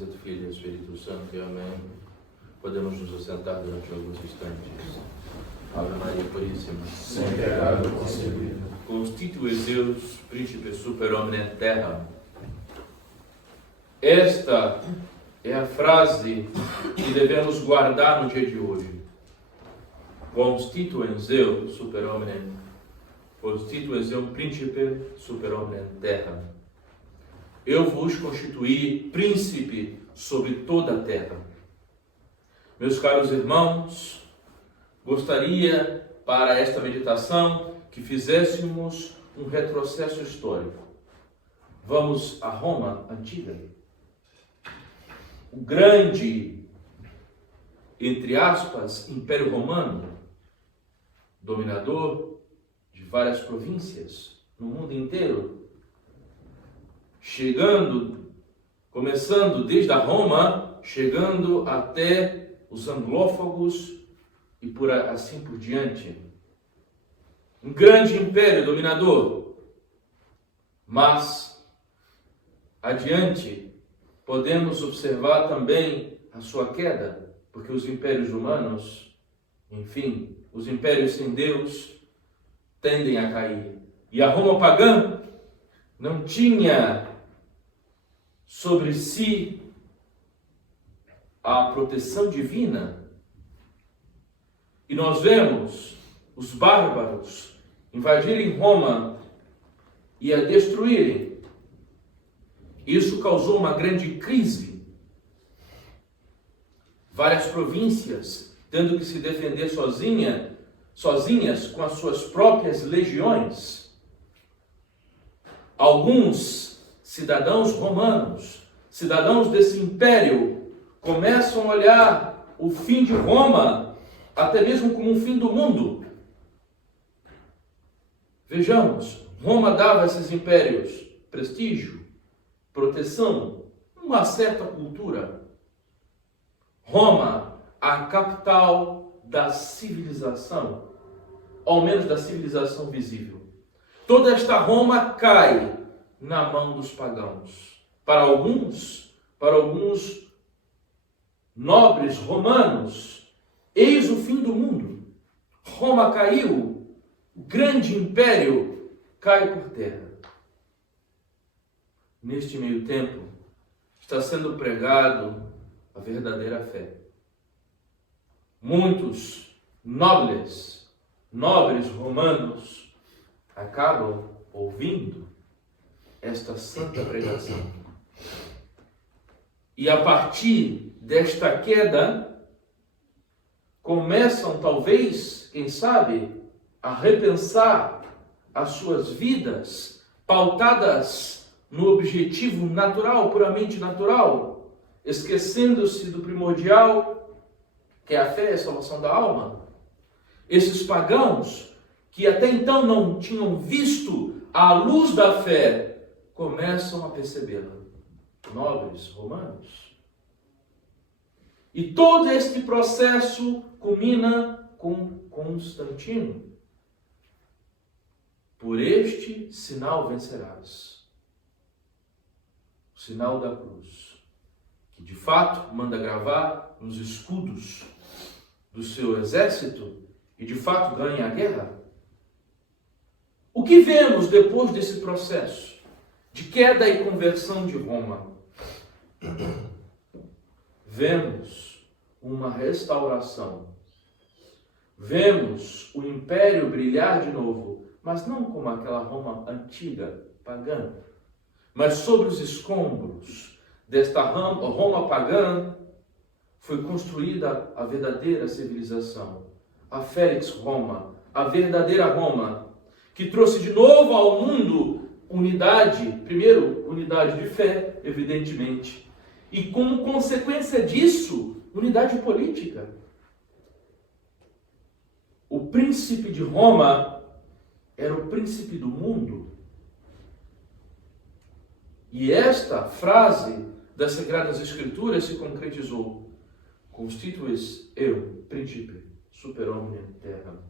e do Filho e do Espírito Santo. Amém. Podemos nos assentar durante alguns instantes. Ave Maria Puríssima, sem pecado concebida, constituis Deus, príncipe super omnem terra. Esta é a frase que devemos guardar no dia de hoje. Constituens eu super omnem, constitues eu príncipe super omnem terra. Eu vos constituí príncipe sobre toda a terra. Meus caros irmãos, gostaria para esta meditação que fizéssemos um retrocesso histórico. Vamos a Roma antiga. O grande, entre aspas, Império Romano, dominador de várias províncias no mundo inteiro, começando desde a Roma, chegando até os anglófagos e por assim por diante. Um grande império dominador. Mas, adiante, podemos observar também a sua queda, porque os impérios humanos, enfim, os impérios sem Deus, tendem a cair. E a Roma pagã não tinha sobre si a proteção divina. E nós vemos os bárbaros invadirem Roma e a destruírem. Isso causou uma grande crise. Várias províncias tendo que se defender sozinhas com as suas próprias legiões. Alguns cidadãos romanos, cidadãos desse império, começam a olhar o fim de Roma até mesmo como um fim do mundo. Vejamos, Roma dava a esses impérios prestígio, proteção, uma certa cultura. Roma, a capital da civilização, ao menos da civilização visível. Toda esta Roma cai na mão dos pagãos. Para alguns nobres romanos, eis o fim do mundo. Roma caiu, o grande império cai por terra. Neste meio tempo, está sendo pregado a verdadeira fé. Muitos nobres romanos acabam ouvindo esta santa pregação. E a partir desta queda, começam talvez, quem sabe, a repensar as suas vidas, pautadas no objetivo natural, puramente natural, esquecendo-se do primordial, que é a fé e a salvação da alma. Esses pagãos, que até então não tinham visto a luz da fé, começam a percebê-la. Nobres romanos. E todo este processo culmina com Constantino. Por este sinal vencerás. O sinal da cruz. Que de fato manda gravar nos escudos do seu exército e de fato ganha a guerra. O que vemos depois desse processo de queda e conversão de Roma? Vemos uma restauração. Vemos o império brilhar de novo, mas não como aquela Roma antiga, pagã, mas sobre os escombros desta Roma pagã foi construída a verdadeira civilização, a Félix Roma, a verdadeira Roma, que trouxe de novo ao mundo unidade, primeiro, unidade de fé, evidentemente, e como consequência disso, unidade política. O príncipe de Roma era o príncipe do mundo. E esta frase das Sagradas Escrituras se concretizou. Constituis eu, príncipe, super omnem terra.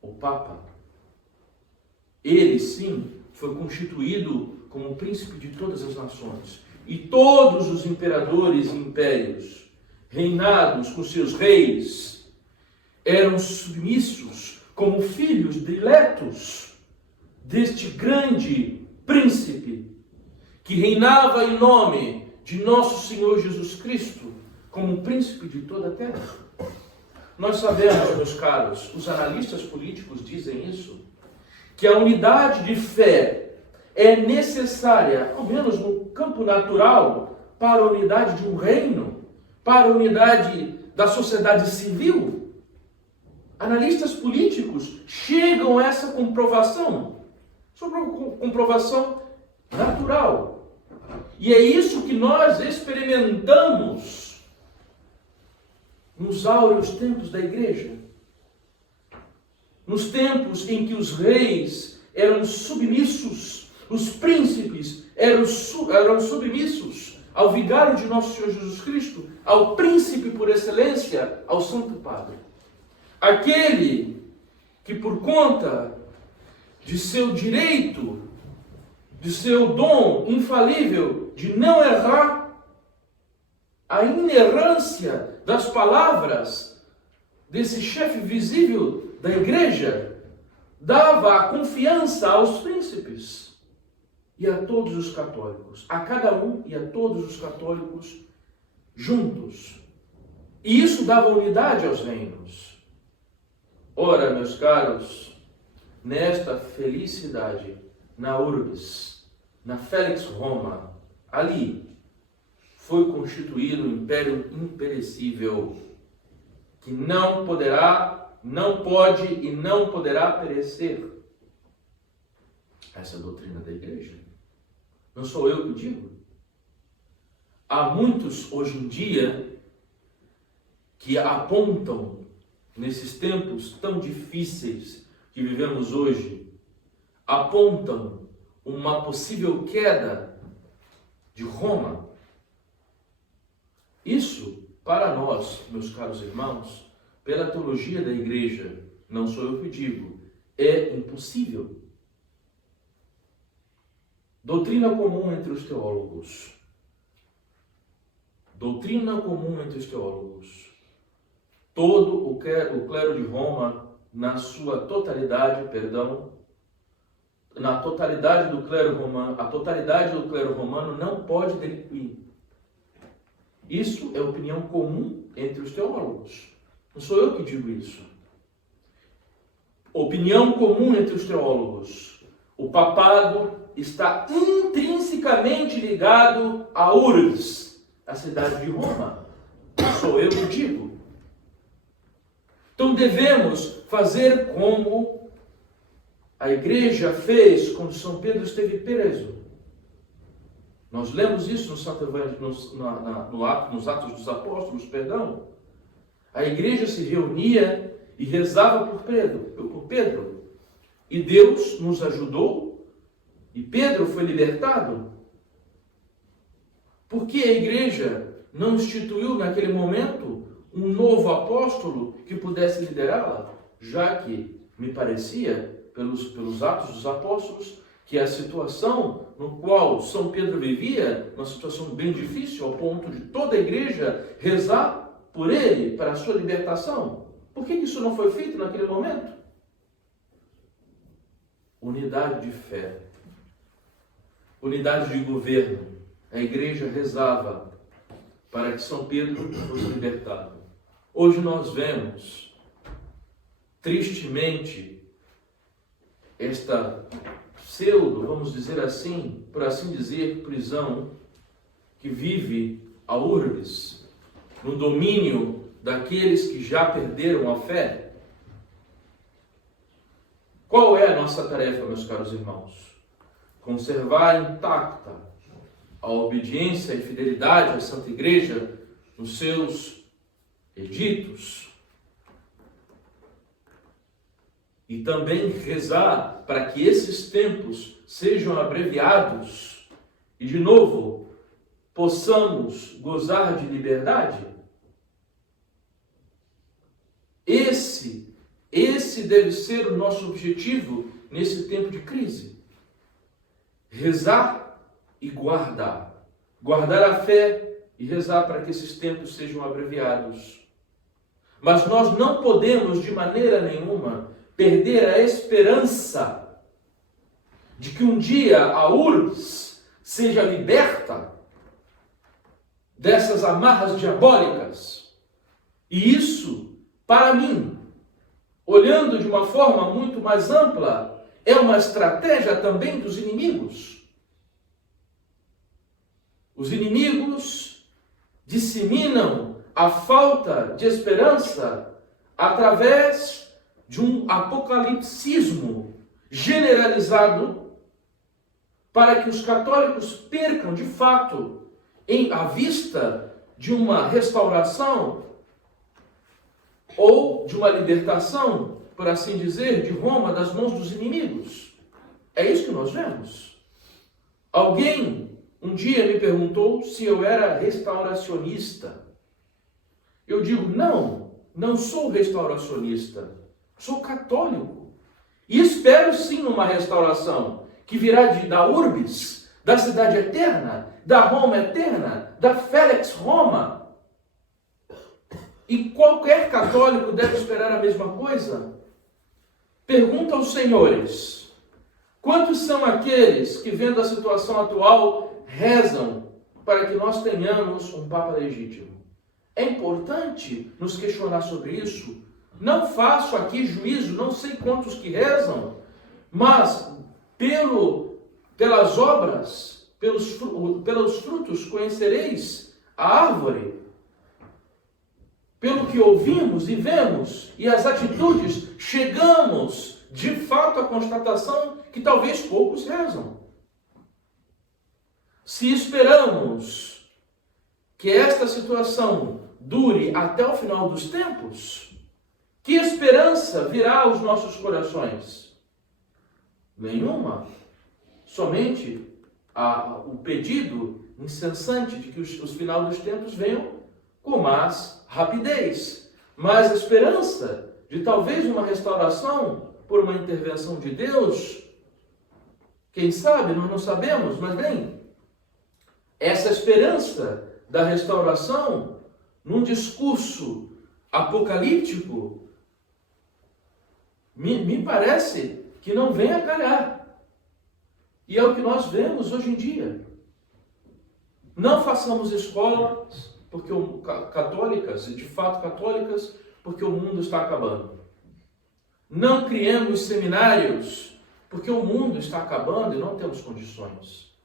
O Papa, ele sim foi constituído como príncipe de todas as nações. e todos os imperadores e impérios, reinados com seus reis, eram submissos como filhos diletos deste grande príncipe que reinava em nome de nosso Senhor Jesus Cristo como príncipe de toda a terra. Nós sabemos, meus caros, os analistas políticos dizem isso, que a unidade de fé é necessária, ao menos no campo natural, para a unidade de um reino, para a unidade da sociedade civil. Analistas políticos chegam a essa comprovação, sobre uma comprovação natural. E é isso que nós experimentamos nos áureos tempos da igreja. Nos tempos em que os reis eram submissos, os príncipes eram submissos ao vigário de nosso Senhor Jesus Cristo, ao príncipe por excelência, ao Santo Padre. Aquele que por conta de seu direito, de seu dom infalível de não errar, a inerrância das palavras desse chefe visível da igreja dava a confiança aos príncipes e a todos os católicos, a cada um e a todos os católicos juntos. E isso dava unidade aos reinos. Ora, meus caros, nesta felicidade, na Urbis, na Félix Roma, ali foi constituído um império imperecível, que não pode e não poderá perecer. Essa é a doutrina da igreja. Não sou eu que o digo. Há muitos hoje em dia que apontam, nesses tempos tão difíceis que vivemos hoje, apontam uma possível queda de Roma. Isso, para nós, meus caros irmãos, pela teologia da igreja, não sou eu que digo, é impossível. Doutrina comum entre os teólogos. Doutrina comum entre os teólogos. Todo o clero de Roma, na sua totalidade, na totalidade do clero romano, a totalidade do clero romano não pode delinquir. Isso é opinião comum entre os teólogos. Não sou eu que digo isso. Opinião comum entre os teólogos. O papado está intrinsecamente ligado a Urbs, a cidade de Roma. Não sou eu que digo. Então devemos fazer como a igreja fez quando São Pedro esteve preso. Nós lemos isso no Santo Evangelho, nos Atos dos Apóstolos, perdão. A igreja se reunia e rezava por Pedro. E Deus nos ajudou e Pedro foi libertado. Por que a igreja não instituiu naquele momento um novo apóstolo que pudesse liderá-la? Já que me parecia, pelos Atos dos Apóstolos, que a situação no qual São Pedro vivia, uma situação bem difícil, ao ponto de toda a igreja rezar por ele, para a sua libertação. Por que isso não foi feito naquele momento? Unidade de fé. Unidade de governo. A igreja rezava para que São Pedro fosse libertado. Hoje nós vemos, tristemente, esta pseudo, vamos dizer assim, por assim dizer, prisão, que vive a Urbis, no domínio daqueles que já perderam a fé. Qual é a nossa tarefa, meus caros irmãos? Conservar intacta a obediência e fidelidade à Santa Igreja nos seus editos. E também rezar para que esses tempos sejam abreviados e, de novo, possamos gozar de liberdade. Esse deve ser o nosso objetivo nesse tempo de crise. Rezar e guardar. guardar a fé e rezar para que esses tempos sejam abreviados. Mas nós não podemos, de maneira nenhuma, perder a esperança de que um dia a URBS seja liberta dessas amarras diabólicas. E isso, para mim, olhando de uma forma muito mais ampla, é uma estratégia também dos inimigos. Os inimigos disseminam a falta de esperança através de um apocalipsismo generalizado para que os católicos percam, de fato, à vista de uma restauração ou de uma libertação, por assim dizer, de Roma das mãos dos inimigos. É isso que nós vemos. Alguém um dia me perguntou se eu era restauracionista. Eu digo, não sou restauracionista, sou católico. E espero sim uma restauração que virá da Urbis, da cidade eterna, da Roma eterna, da Felix Roma. E qualquer católico deve esperar a mesma coisa? Pergunta aos senhores, quantos são aqueles que, vendo a situação atual, rezam para que nós tenhamos um Papa legítimo? É importante nos questionar sobre isso. Não faço aqui juízo, não sei quantos que rezam, mas pelas obras, pelos frutos conhecereis a árvore. Pelo que ouvimos e vemos e as atitudes, chegamos de fato à constatação que talvez poucos rezam. Se esperamos que esta situação dure até o final dos tempos, que esperança virá aos nossos corações? Nenhuma. Somente o pedido incessante de que os final dos tempos venham com mais rapidez. Mas a esperança de talvez uma restauração por uma intervenção de Deus, quem sabe, nós não sabemos, mas bem, essa esperança da restauração, num discurso apocalíptico, me parece que não vem a calhar. E é o que nós vemos hoje em dia. Não façamos escolas católicas, de fato católicas, porque o mundo está acabando. Não criemos seminários, porque o mundo está acabando e não temos condições.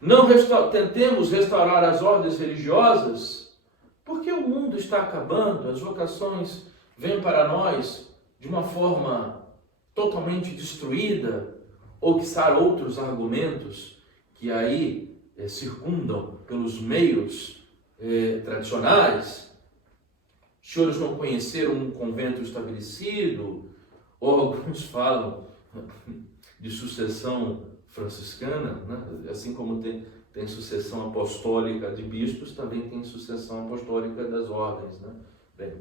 Não tentemos restaurar as ordens religiosas, porque o mundo está acabando, as vocações vêm para nós de uma forma totalmente destruída, ou quiçá outros argumentos que aí circundam pelos meios tradicionais. Os senhores não conheceram um convento estabelecido, ou alguns falam de sucessão franciscana, né? Assim como tem sucessão apostólica de bispos, também tem sucessão apostólica das ordens, né? Bem,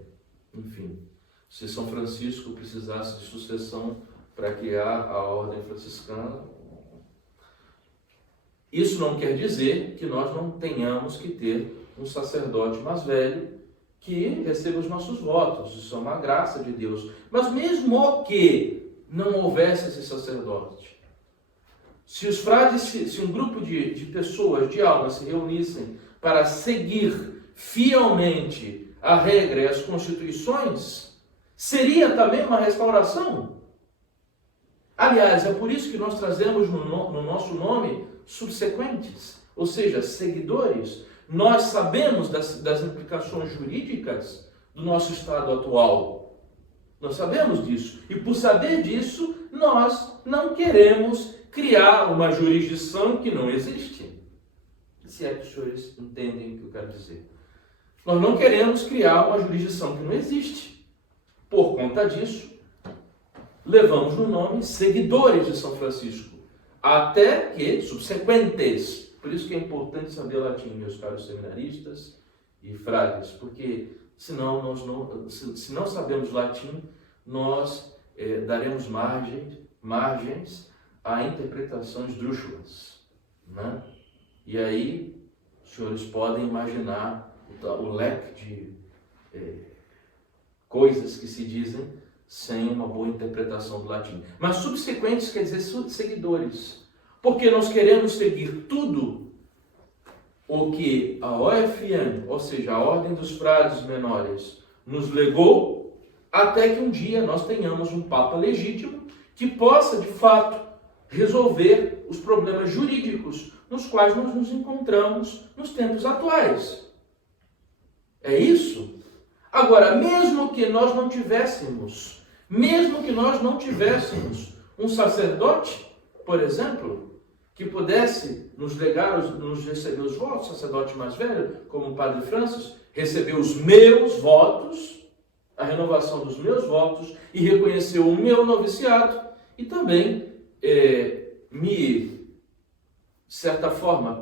enfim, se São Francisco precisasse de sucessão para criar a ordem franciscana, isso não quer dizer que nós não tenhamos que ter um sacerdote mais velho que receba os nossos votos. Isso é uma graça de Deus. Mas mesmo que não houvesse esse sacerdote, se os frades, se um grupo de pessoas, de almas, se reunissem para seguir fielmente a regra e as constituições, seria também uma restauração. Aliás, é por isso que nós trazemos no nosso nome subsequentes, ou seja, seguidores. Nós sabemos das implicações jurídicas do nosso estado atual. Nós sabemos disso. E por saber disso, nós não queremos criar uma jurisdição que não existe. Se é que os senhores entendem o que eu quero dizer. Nós não queremos criar uma jurisdição que não existe. Por conta disso, levamos no nome seguidores de São Francisco, até que subsequentes. Por isso que é importante saber latim, meus caros seminaristas e frades, porque senão se não sabemos latim, nós daremos margens a interpretações esdrúxulas, né? E aí, os senhores podem imaginar o leque de coisas que se dizem sem uma boa interpretação do latim. Mas subsequentes quer dizer seguidores. Porque nós queremos seguir tudo o que a OFM, ou seja, a Ordem dos Frades Menores, nos legou, até que um dia nós tenhamos um Papa legítimo que possa, de fato, resolver os problemas jurídicos nos quais nós nos encontramos nos tempos atuais. É isso? Agora, mesmo que nós não tivéssemos um sacerdote, por exemplo, que pudesse nos receber os votos, sacerdote mais velho, como o Padre Francis, receber os meus votos, a renovação dos meus votos, e reconheceu o meu noviciado, e também de certa forma,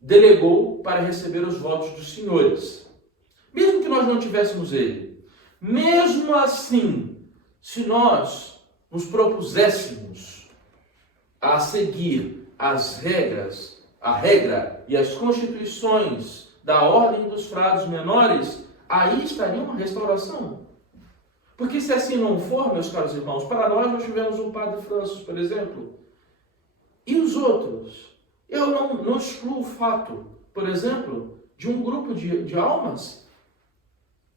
delegou para receber os votos dos senhores. Mesmo que nós não tivéssemos ele, mesmo assim, se nós nos propuséssemos a seguir as regras, a regra e as constituições da Ordem dos Frades Menores, aí estaria uma restauração. Porque se assim não for, meus caros irmãos, para nós tivemos um Padre Francis, por exemplo, e os outros? Eu não excluo o fato, por exemplo, de um grupo de almas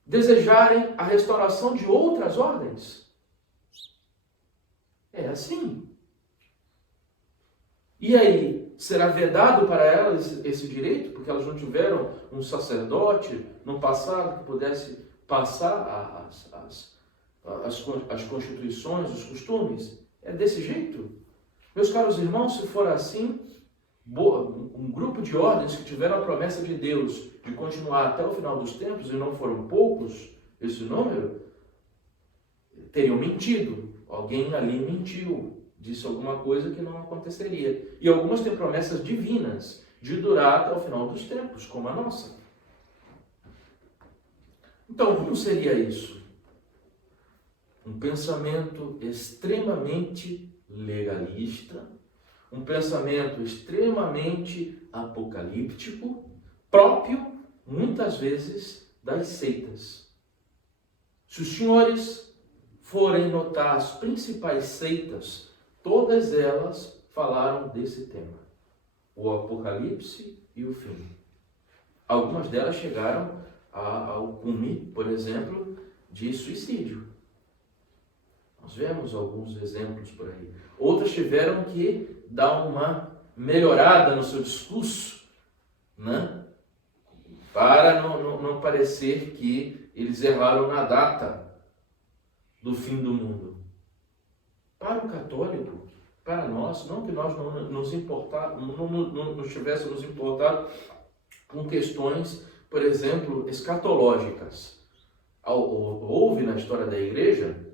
desejarem a restauração de outras ordens. É assim. E aí, será vedado para elas esse direito? Porque elas não tiveram um sacerdote no passado que pudesse passar as constituições, os costumes? É desse jeito? Meus caros irmãos, se for assim, um grupo de ordens que tiveram a promessa de Deus de continuar até o final dos tempos, e não foram poucos esse número, teriam mentido. Alguém ali mentiu, disse alguma coisa que não aconteceria. E algumas têm promessas divinas de durar até o final dos tempos, como a nossa. Então, como seria isso? Um pensamento extremamente legalista, um pensamento extremamente apocalíptico, próprio, muitas vezes, das seitas. Se os senhores forem notar as principais seitas, todas elas falaram desse tema: o apocalipse e o fim. Algumas delas chegaram ao cume, por exemplo, de suicídio. Nós vemos alguns exemplos por aí. Outras tiveram que dar uma melhorada no seu discurso, né? Para não parecer que eles erraram na data do fim do mundo. Para o católico, para nós, não que nós não tivéssemos importado com questões, por exemplo, escatológicas. Houve na história da igreja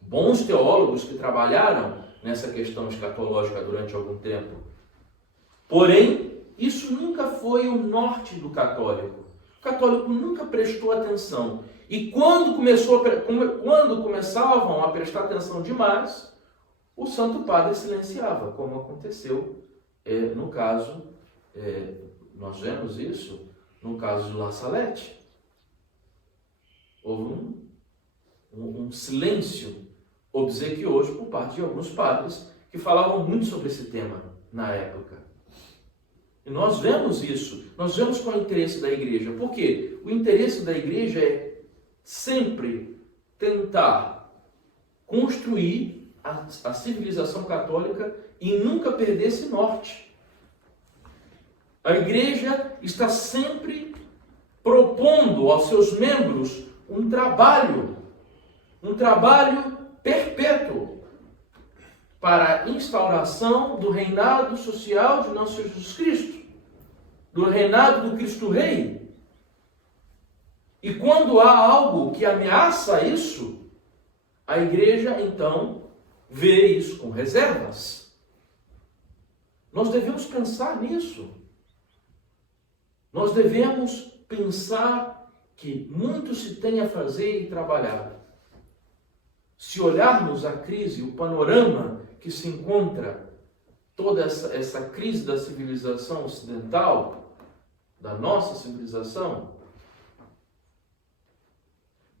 bons teólogos que trabalharam nessa questão escatológica durante algum tempo. Porém, isso nunca foi o norte do católico. O católico nunca prestou atenção. E quando começavam a prestar atenção demais, o Santo Padre silenciava, como aconteceu no caso, nós vemos isso no caso de La Salette. Houve um silêncio obsequioso por parte de alguns padres que falavam muito sobre esse tema na época. E nós vemos isso, nós vemos qual é o interesse da igreja. Por quê? O interesse da igreja é sempre tentar construir a civilização católica e nunca perder esse norte. A igreja está sempre propondo aos seus membros um trabalho perpétuo para a instauração do reinado social de nosso Jesus Cristo, do reinado do Cristo Rei. E quando há algo que ameaça isso, a igreja então vê isso com reservas. Nós devemos pensar nisso. Nós devemos pensar que muito se tem a fazer e trabalhar. Se olharmos a crise, o panorama que se encontra toda essa crise da civilização ocidental, da nossa civilização,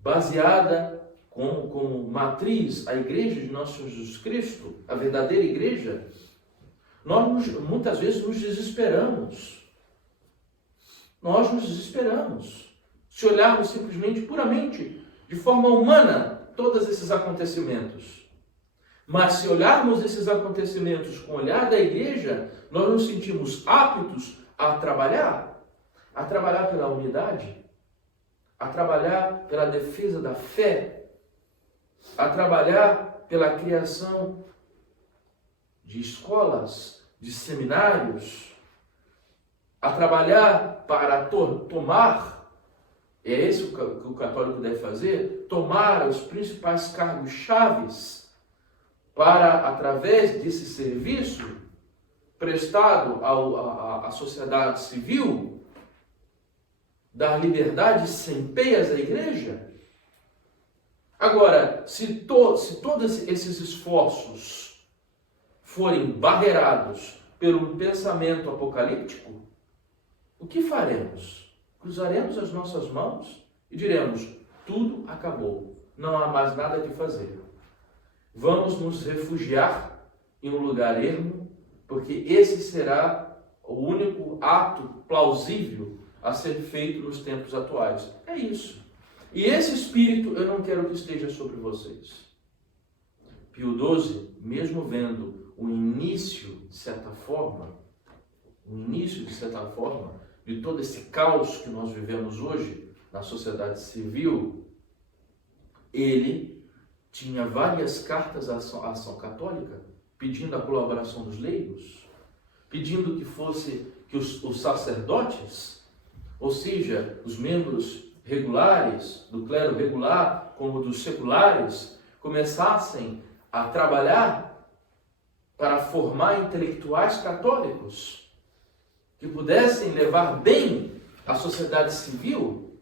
baseada como matriz a igreja de nosso Senhor Jesus Cristo, a verdadeira igreja, nós muitas vezes nos desesperamos. Nós nos desesperamos. Se olharmos simplesmente, puramente, de forma humana, todos esses acontecimentos. Mas se olharmos esses acontecimentos com o olhar da igreja, nós nos sentimos aptos a trabalhar pela unidade, a trabalhar pela defesa da fé, a trabalhar pela criação de escolas, de seminários, a trabalhar para tomar, é esse que o católico deve fazer, tomar os principais cargos chaves para, através desse serviço prestado à sociedade civil, dar liberdade sem peias à igreja. Agora, se todos esses esforços forem barreirados pelo pensamento apocalíptico, o que faremos? Cruzaremos as nossas mãos e diremos, tudo acabou, não há mais nada que fazer. Vamos nos refugiar em um lugar ermo, porque esse será o único ato plausível a ser feito nos tempos atuais. É isso. E esse espírito eu não quero que esteja sobre vocês. Pio XII, mesmo vendo o início, de certa forma, de todo esse caos que nós vivemos hoje na sociedade civil, ele tinha várias cartas à ação católica, pedindo a colaboração dos leigos, pedindo que os sacerdotes, ou seja, os membros regulares, do clero regular, como dos seculares, começassem a trabalhar para formar intelectuais católicos que pudessem levar bem a sociedade civil.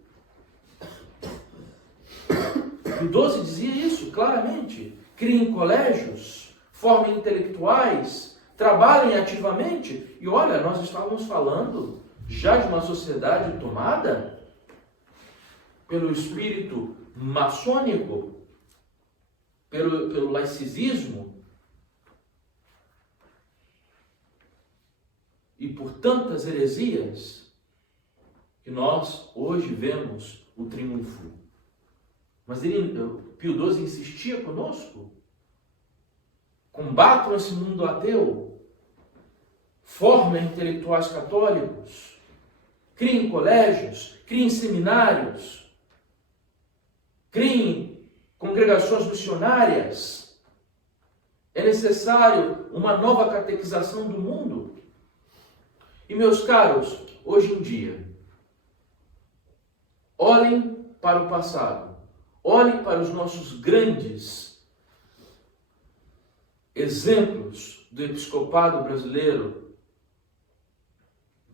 O XII dizia isso claramente. Criem colégios, formem intelectuais, trabalhem ativamente. E olha, nós estávamos falando já de uma sociedade tomada pelo espírito maçônico, pelo laicismo e por tantas heresias que nós hoje vemos o triunfo. Mas Pio XII insistia conosco, combatam esse mundo ateu, formem intelectuais católicos, criem colégios, criem seminários, criem congregações missionárias. É necessário uma nova catequização do mundo. E meus caros, hoje em dia, olhem para o passado, olhem para os nossos grandes exemplos do episcopado brasileiro,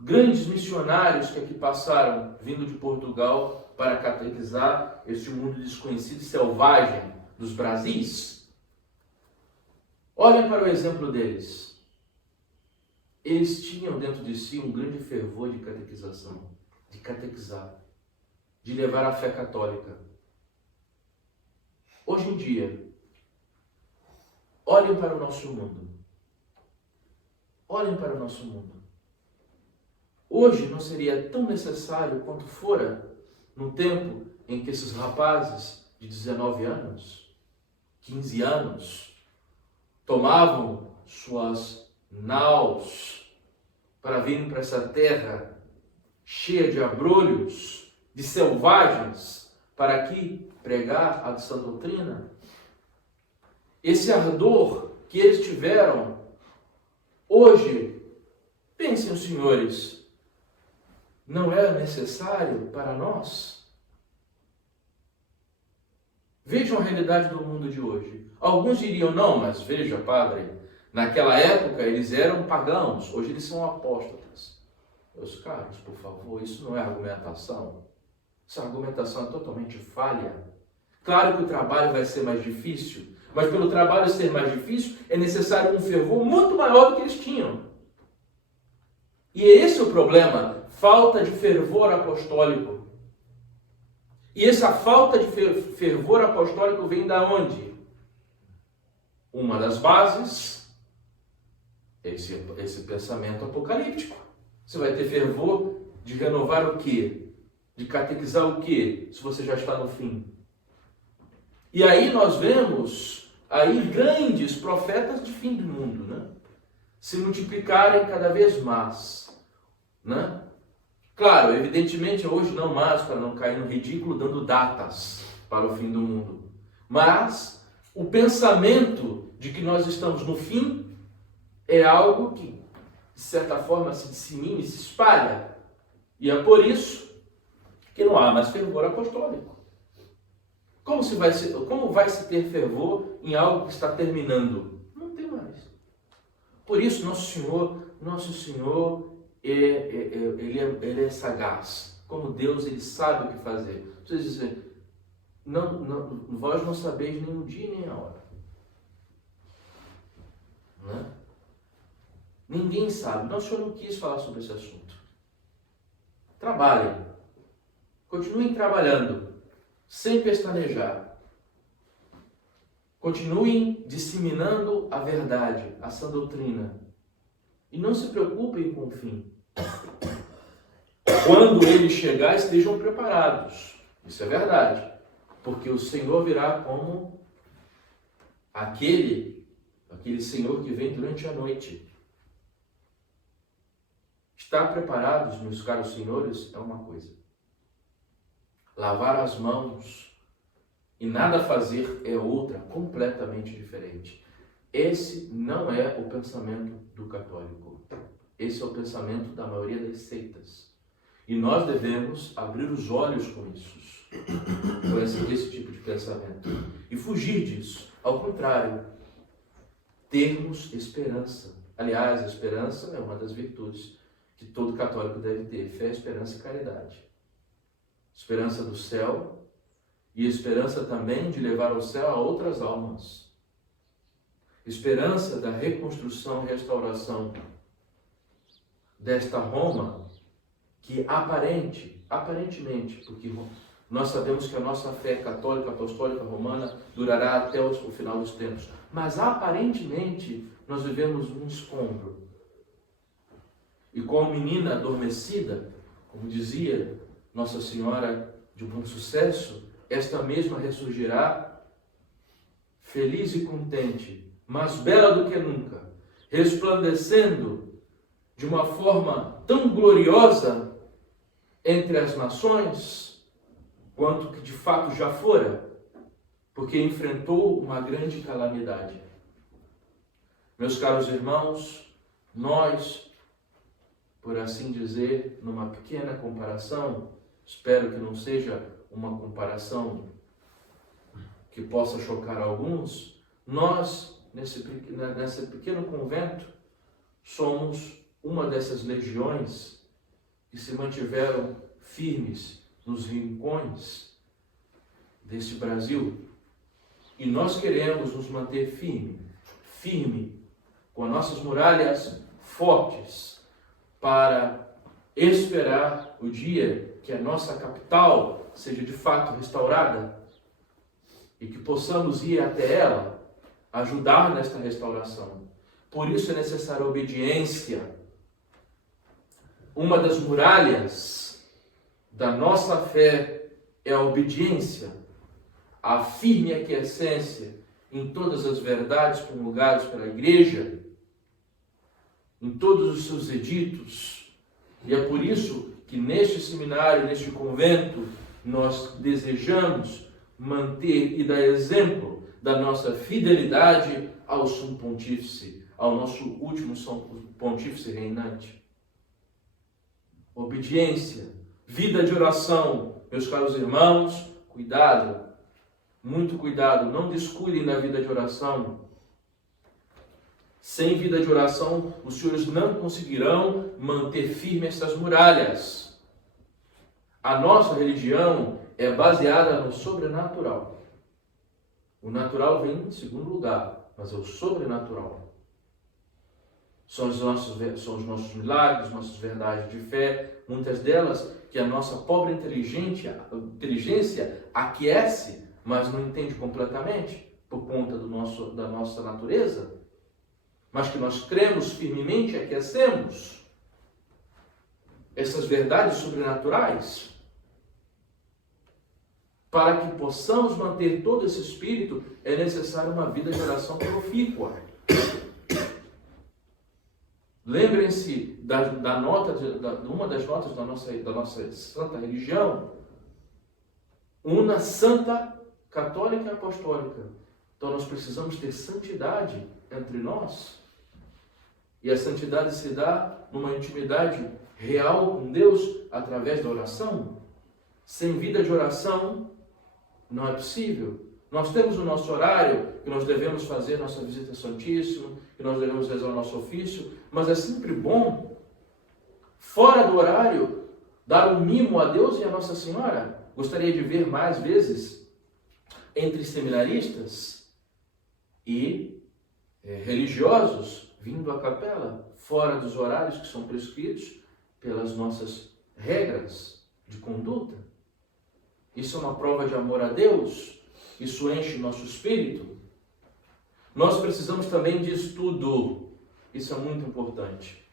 grandes missionários que aqui passaram, vindo de Portugal, para catequizar este mundo desconhecido e selvagem dos Brasis. Olhem para o exemplo deles. Eles tinham dentro de si um grande fervor de catequização, de catequizar, de levar a fé católica. Hoje em dia, olhem para o nosso mundo. Olhem para o nosso mundo. Hoje não seria tão necessário quanto fora no tempo em que esses rapazes de 19 anos, 15 anos, tomavam suas naus para virem para essa terra cheia de abrolhos, de selvagens, para aqui pregar a sã doutrina. Esse ardor que eles tiveram, hoje, pensem os senhores, não é necessário para nós? Vejam a realidade do mundo de hoje. Alguns diriam, não, mas veja, padre, naquela época eles eram pagãos, hoje eles são apóstatas. Meus caros, por favor, isso não é argumentação. Essa argumentação é totalmente falha. Claro que o trabalho vai ser mais difícil, mas pelo trabalho ser mais difícil, é necessário um fervor muito maior do que eles tinham. E esse é o problema, falta de fervor apostólico. E essa falta de fervor apostólico vem da onde? Uma das bases, esse pensamento apocalíptico. Você vai ter fervor de renovar o quê? De catequizar o quê? Se você já está no fim. E aí nós vemos aí grandes profetas de fim do mundo, né? Se multiplicarem cada vez mais, né? Claro, evidentemente hoje não mais, para não cair no ridículo, dando datas para o fim do mundo. Mas o pensamento de que nós estamos no fim é algo que, de certa forma, se dissemina e se espalha. E é por isso que não há mais fervor apostólico. Como vai se ter fervor em algo que está terminando? Não tem mais. Por isso, Nosso Senhor, ele é sagaz. Como Deus, ele sabe o que fazer. Vocês dizem, vós não sabeis nem o dia nem a hora. Não é? Ninguém sabe. Nosso Senhor não quis falar sobre esse assunto. Trabalhem. Continuem trabalhando, sem pestanejar. Continuem disseminando a verdade, a sã doutrina. E não se preocupem com o fim. Quando ele chegar, estejam preparados. Isso é verdade. Porque o Senhor virá como aquele Senhor que vem durante a noite. Estar preparados, meus caros senhores, é uma coisa. Lavar as mãos e nada fazer é outra, completamente diferente. Esse não é o pensamento do católico. Esse é o pensamento da maioria das seitas. E nós devemos abrir os olhos com isso, com esse tipo de pensamento. E fugir disso. Ao contrário, termos esperança. Aliás, a esperança é uma das virtudes que todo católico deve ter. Fé, esperança e caridade. Esperança do céu e esperança também de levar ao céu a outras almas. Esperança da reconstrução e restauração desta Roma que aparentemente, porque nós sabemos que a nossa fé católica, apostólica, romana durará até o final dos tempos, mas aparentemente nós vivemos um escombro. E com a menina adormecida, como dizia Nossa Senhora de Bom Sucesso, esta mesma ressurgirá feliz e contente, mais bela do que nunca, resplandecendo de uma forma tão gloriosa entre as nações, quanto que de fato já fora, porque enfrentou uma grande calamidade. Meus caros irmãos, nós, por assim dizer, numa pequena comparação, espero que não seja uma comparação que possa chocar alguns, nós, nesse pequeno convento, somos uma dessas legiões que se mantiveram firmes nos rincões deste Brasil. E nós queremos nos manter firme, com as nossas muralhas fortes, para esperar o dia que a nossa capital seja de fato restaurada e que possamos ir até ela, ajudar nesta restauração. Por isso é necessária a obediência. Uma das muralhas da nossa fé é a obediência, a firme aquiescência em todas as verdades promulgadas pela Igreja, em todos os seus editos. E é por isso que neste seminário, neste convento, nós desejamos manter e dar exemplo da nossa fidelidade ao Sumo Pontífice, ao nosso último Pontífice reinante. Obediência, vida de oração. Meus caros irmãos, cuidado, muito cuidado, não descuidem da vida de oração. Sem vida de oração, os senhores não conseguirão manter firmes essas muralhas. A nossa religião é baseada no sobrenatural. O natural vem em segundo lugar, mas é o sobrenatural. São os nossos milagres, nossas verdades de fé, muitas delas que a nossa pobre inteligência aquece, mas não entende completamente, por conta da nossa natureza, mas que nós cremos firmemente e aquecemos. Essas verdades sobrenaturais, para que possamos manter todo esse espírito, é necessário uma vida de oração profícua. Lembrem-se de uma das notas da nossa santa religião, una santa, católica e apostólica. Então nós precisamos ter santidade entre nós. E a santidade se dá numa intimidade real com Deus através da oração. Sem vida de oração não é possível. Nós temos o nosso horário, que nós devemos fazer nossa visita ao Santíssimo, que nós devemos rezar o nosso ofício, mas é sempre bom, fora do horário, dar um mimo a Deus e a Nossa Senhora. Gostaria de ver mais vezes entre seminaristas e religiosos vindo à capela, fora dos horários que são prescritos pelas nossas regras de conduta. Isso é uma prova de amor a Deus. Isso enche o nosso espírito. Nós precisamos também de estudo. Isso é muito importante.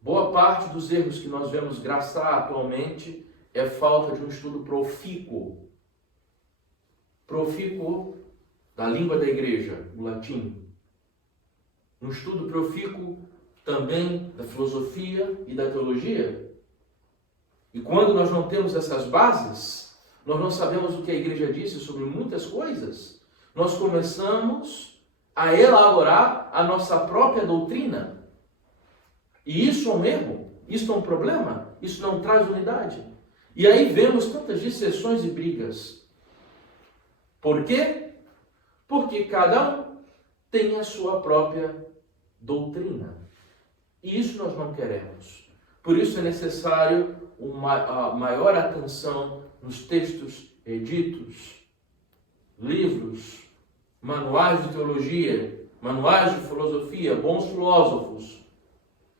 Boa parte dos erros que nós vemos graçar atualmente é falta de um estudo profícuo. Profícuo da língua da igreja, o latim. Um estudo profícuo também da filosofia e da teologia. E quando nós não temos essas bases, nós não sabemos o que a igreja disse sobre muitas coisas, nós começamos a elaborar a nossa própria doutrina. E isso é um erro, isso é um problema, isso não traz unidade. E aí vemos tantas dissensões e brigas. Por quê? Porque cada um tem a sua própria doutrina. E isso nós não queremos. Por isso é necessário a maior atenção nos textos editos, livros, manuais de teologia, manuais de filosofia, bons filósofos,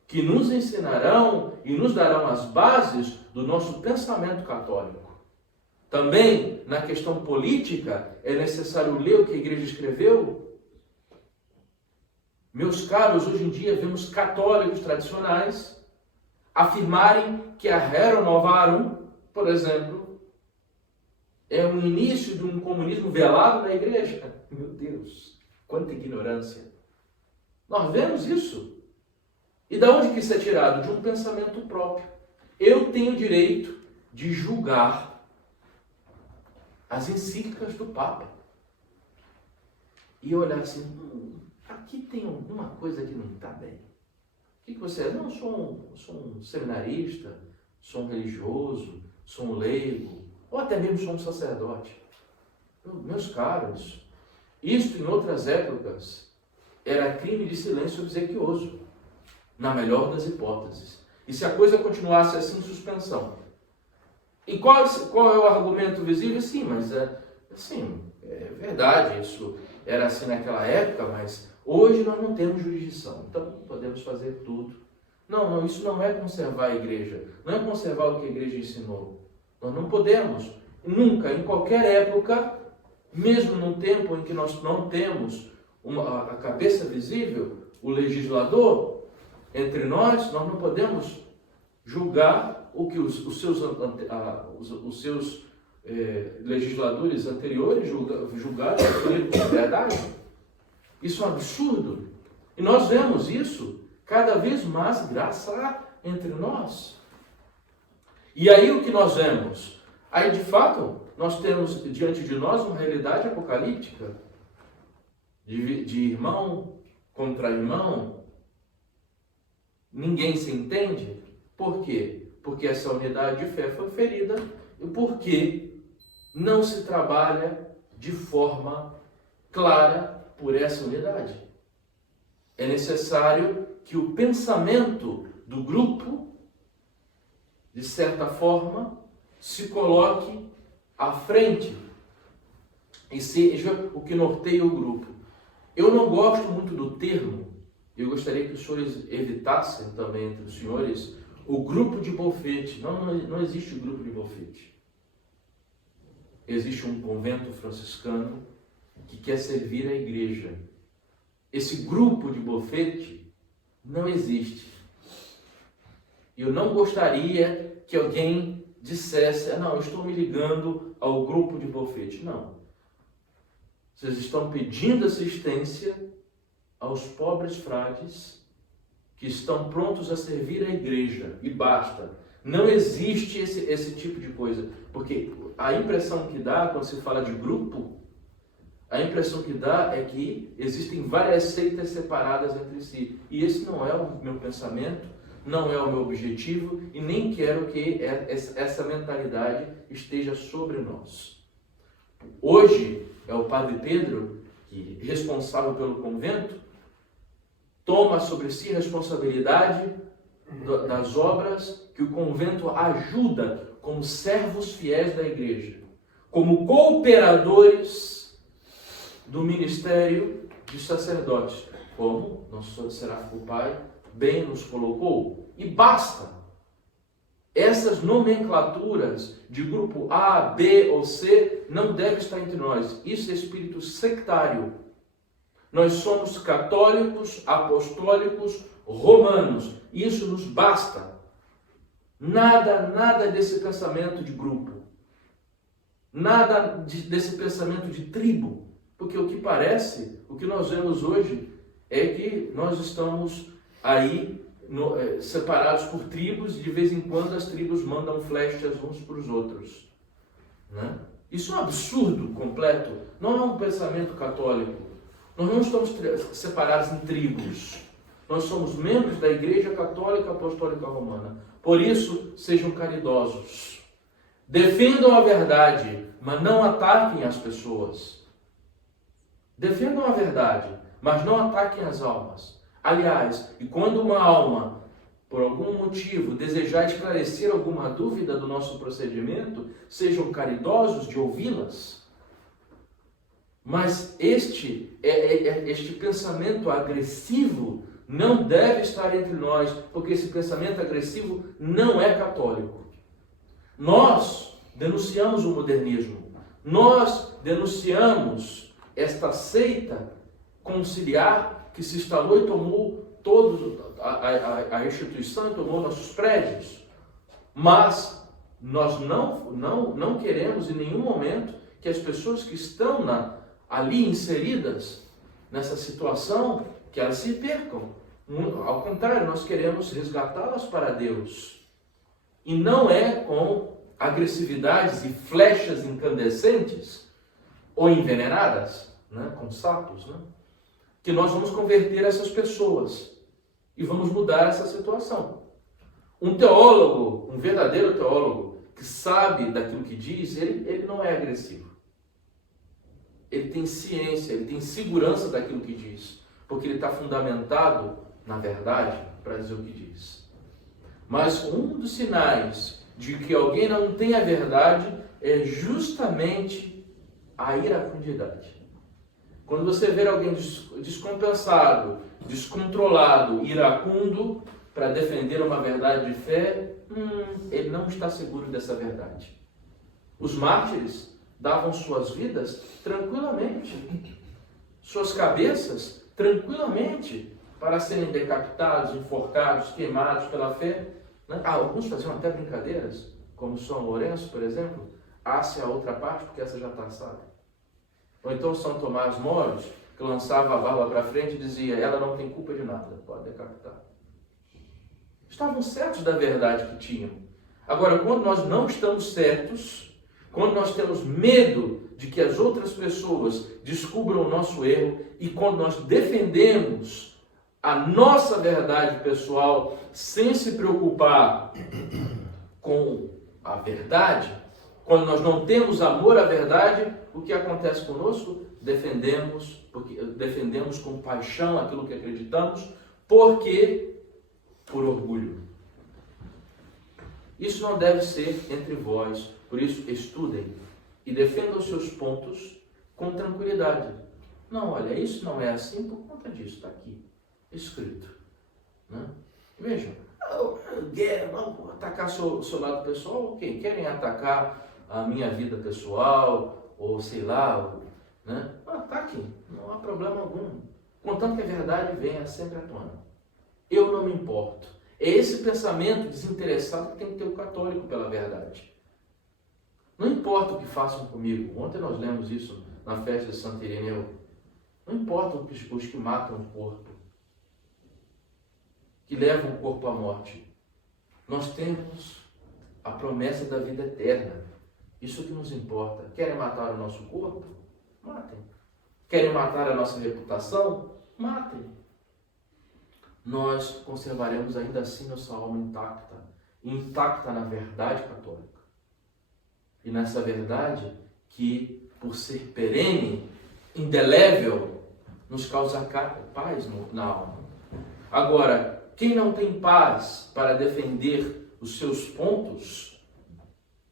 que nos ensinarão e nos darão as bases do nosso pensamento católico. Também, na questão política, é necessário ler o que a igreja escreveu. Meus caros, hoje em dia vemos católicos tradicionais afirmarem que a Rerum Novarum, por exemplo, é o início de um comunismo velado na igreja. Meu Deus, quanta ignorância. Nós vemos isso. E de onde que isso é tirado? De um pensamento próprio. Eu tenho direito de julgar as encíclicas do Papa. E olhar assim, aqui tem alguma coisa que não está bem. O que você é? Não, eu sou um seminarista, sou um religioso, sou um leigo, ou até mesmo sou um sacerdote. Meus caros, isto em outras épocas era crime de silêncio obsequioso, na melhor das hipóteses. E se a coisa continuasse assim, em suspensão. E qual é o argumento visível? Sim, mas é verdade, isso era assim naquela época, mas hoje nós não temos jurisdição, então podemos fazer tudo. Não, isso não é conservar a igreja, não é conservar o que a igreja ensinou. Nós não podemos, nunca, em qualquer época, mesmo num tempo em que nós não temos a cabeça visível, o legislador, entre nós não podemos julgar o que os seus legisladores anteriores julgaram como verdade. Isso é um absurdo. E nós vemos isso cada vez mais graçar entre nós. E aí o que nós vemos? Aí de fato nós temos diante de nós uma realidade apocalíptica de irmão contra irmão. Ninguém se entende. Por quê? Porque essa unidade de fé foi ferida e porque não se trabalha de forma clara por essa unidade. É necessário que o pensamento do grupo, de certa forma, se coloque à frente e seja o que norteia o grupo. Eu não gosto muito do termo, eu gostaria que os senhores evitassem também entre os senhores o grupo de bofete. Não existe o grupo de bofete. Existe um convento franciscano que quer servir a igreja. Esse grupo de bofete não existe. Eu não gostaria que alguém dissesse, não, eu estou me ligando ao grupo de bofete. Não. Vocês estão pedindo assistência aos pobres frades que estão prontos a servir a igreja. E basta. Não existe esse tipo de coisa. Porque a impressão que dá quando se fala de grupo, a impressão que dá é que existem várias seitas separadas entre si. E esse não é o meu pensamento, não é o meu objetivo e nem quero que essa mentalidade esteja sobre nós. Hoje é o Padre Pedro, que é responsável pelo convento, toma sobre si a responsabilidade das obras que o convento ajuda como servos fiéis da igreja, como cooperadores do ministério de sacerdotes, como nosso Senhor Seráfico Pai bem nos colocou. E basta. Essas nomenclaturas de grupo A, B ou C não devem estar entre nós. Isso é espírito sectário. Nós somos católicos, apostólicos, romanos. Isso nos basta. Nada desse pensamento de grupo. Nada desse pensamento de tribo. Porque o que parece, o que nós vemos hoje, é que nós estamos aí separados por tribos e de vez em quando as tribos mandam flechas uns para os outros. Né? Isso é um absurdo completo. Não é um pensamento católico. Nós não estamos separados em tribos. Nós somos membros da Igreja Católica Apostólica Romana. Por isso, sejam caridosos. Defendam a verdade, mas não ataquem as pessoas. Defendam a verdade, mas não ataquem as almas. Aliás, e quando uma alma, por algum motivo, desejar esclarecer alguma dúvida do nosso procedimento, sejam caridosos de ouvi-las. Mas este pensamento agressivo não deve estar entre nós, porque esse pensamento agressivo não é católico. Nós denunciamos o modernismo. Nós denunciamos esta seita conciliar que se instalou e tomou a instituição e tomou nossos prédios. Mas nós não queremos em nenhum momento que as pessoas que estão ali inseridas nessa situação, que elas se percam. Ao contrário, nós queremos resgatá-las para Deus. E não é com agressividades e flechas incandescentes ou envenenadas, né, com sapos, né, que nós vamos converter essas pessoas e vamos mudar essa situação. Um teólogo, um verdadeiro teólogo, que sabe daquilo que diz, ele não é agressivo. Ele tem ciência, ele tem segurança daquilo que diz, porque ele está fundamentado na verdade para dizer o que diz. Mas um dos sinais de que alguém não tem a verdade é justamente a iracundidade. Quando você vê alguém descompensado, descontrolado, iracundo para defender uma verdade de fé, ele não está seguro dessa verdade. Os mártires davam suas vidas tranquilamente, suas cabeças tranquilamente, para serem decapitados, enforcados, queimados pela fé. Alguns faziam até brincadeiras, como São Lourenço, por exemplo, asse a outra parte porque essa já está assada. Ou então São Tomás Moro, que lançava a barba para frente e dizia, ela não tem culpa de nada, pode decapitar. Estavam certos da verdade que tinham. Agora, quando nós não estamos certos, quando nós temos medo de que as outras pessoas descubram o nosso erro e quando nós defendemos a nossa verdade pessoal sem se preocupar com a verdade, quando nós não temos amor à verdade, o que acontece conosco? Defendemos com paixão aquilo que acreditamos, porque por orgulho. Isso não deve ser entre vós, por isso estudem e defendam os seus pontos com tranquilidade. Não, olha, isso não é assim por conta disso, está aqui, escrito. Né? Vejam, guerra, não atacar seu lado pessoal, ok, querem atacar a minha vida pessoal, ou sei lá, né? Ataquem, não há problema algum. Contanto que a verdade venha sempre à tona. Eu não me importo. É esse pensamento desinteressado que tem que ter o católico pela verdade. Não importa o que façam comigo. Ontem nós lemos isso na festa de Santo Ireneu. Não importa os que matam o corpo, que levam o corpo à morte. Nós temos a promessa da vida eterna. Isso que nos importa. Querem matar o nosso corpo? Matem. Querem matar a nossa reputação? Matem. Nós conservaremos ainda assim nossa alma intacta na verdade católica. E nessa verdade que, por ser perene, indelével, nos causa paz na alma. Agora, quem não tem paz para defender os seus pontos,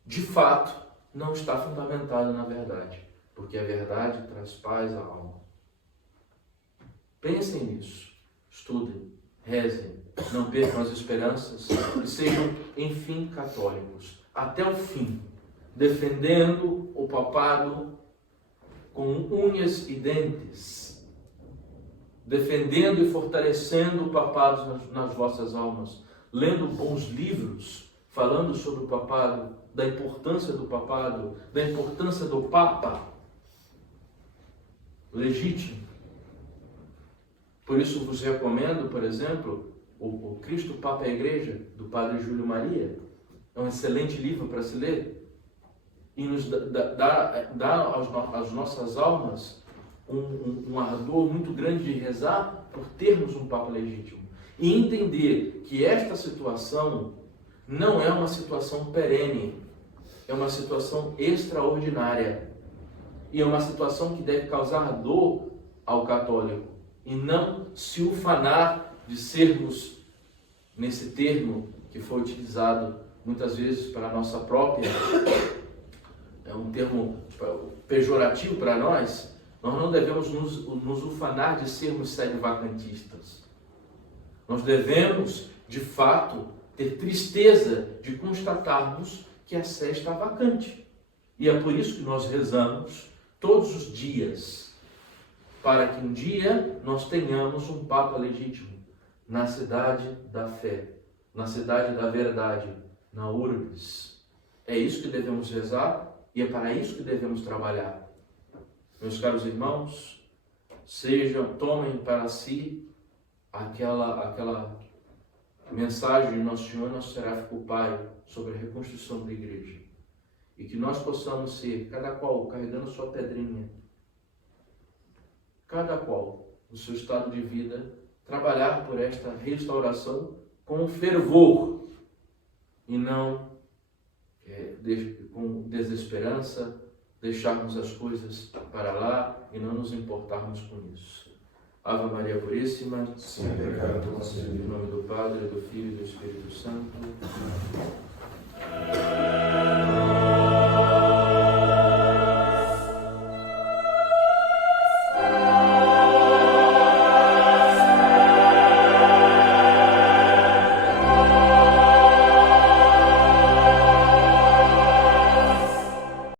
de fato, não está fundamentado na verdade, porque a verdade traz paz à alma. Pensem nisso, estudem, rezem, não percam as esperanças e sejam, enfim, católicos, até o fim, defendendo o papado com unhas e dentes, defendendo e fortalecendo o papado nas vossas almas, lendo bons livros, falando sobre o papado, da importância do papado, da importância do Papa legítimo. Por isso vos recomendo, por exemplo, o Cristo Papa e a Igreja, do Padre Júlio Maria. É um excelente livro para se ler. E nos dá às nossas almas um ardor muito grande de rezar por termos um Papa legítimo. E entender que esta situação não é uma situação perene, é uma situação extraordinária. E é uma situação que deve causar dor ao católico. E não se ufanar de sermos, nesse termo que foi utilizado muitas vezes para a nossa própria, é um termo pejorativo para nós não devemos nos ufanar de sermos sedevacantistas. Nós devemos, de fato, ter tristeza de constatarmos que a sé está vacante. E é por isso que nós rezamos todos os dias, para que um dia nós tenhamos um Papa legítimo na cidade da fé, na cidade da verdade, na Urbis. É isso que devemos rezar e é para isso que devemos trabalhar. Meus caros irmãos, tomem para si aquela mensagem de Nosso Senhor, nosso Seráfico Pai, sobre a reconstrução da igreja. E que nós possamos ser, cada qual carregando sua pedrinha, cada qual no seu estado de vida, trabalhar por esta restauração com fervor e não com desesperança, deixarmos as coisas para lá e não nos importarmos com isso. Ave Maria Puríssima, sem pecado concebido. em nome do Padre, do Filho e do Espírito Santo.